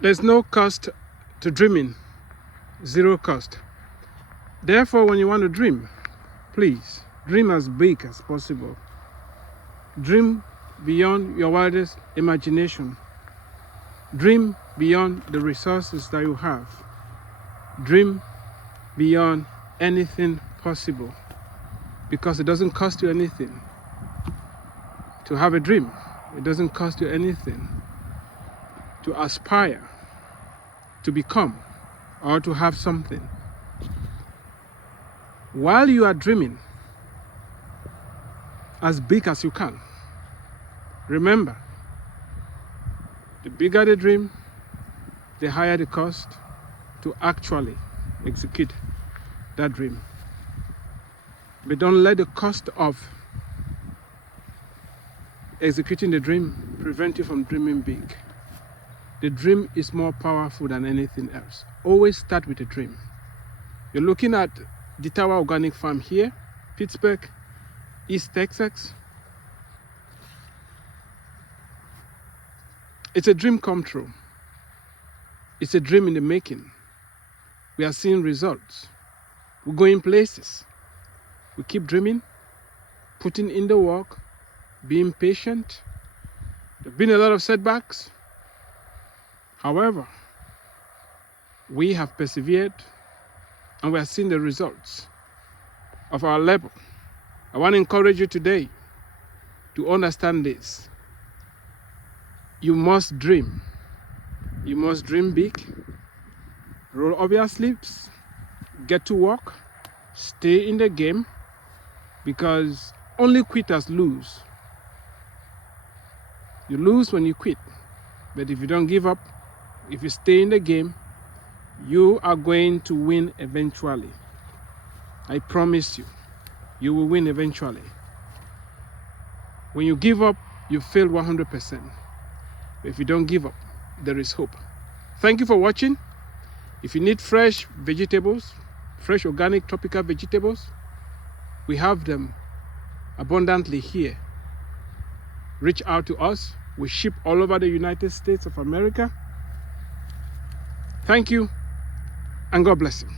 There's no cost to dreaming, zero cost. Therefore, when you want to dream, please dream as big as possible. Dream beyond your wildest imagination. Dream beyond the resources that you have. Dream beyond anything possible, because it doesn't cost you anything to have a dream. It doesn't cost you anything to aspire, to become, or to have something. While you are dreaming as big as you can, remember, the bigger the dream, the higher the cost to actually execute that dream. But don't let the cost of executing the dream prevent you from dreaming big. The dream is more powerful than anything else. Always start with a dream. You're looking at the Tower Organic Farm here, Pittsburgh, East Texas. It's a dream come true. It's a dream in the making. We are seeing results. We're going places. We keep dreaming, putting in the work, being patient. There have been a lot of setbacks. However, we have persevered and we are seeing the results of our labor. I want to encourage you today to understand this. You must dream. You must dream big. Roll up your sleeves. Get to work. Stay in the game, because only quitters lose. You lose when you quit. But if you don't give up, if you stay in the game, you are going to win eventually. I promise you, you will win eventually. When you give up, you fail 100%. If you don't give up, there is hope. Thank you for watching. If you need fresh vegetables, fresh organic tropical vegetables, we have them abundantly here. Reach out to us. We ship all over the United States of America. Thank you, and God bless you.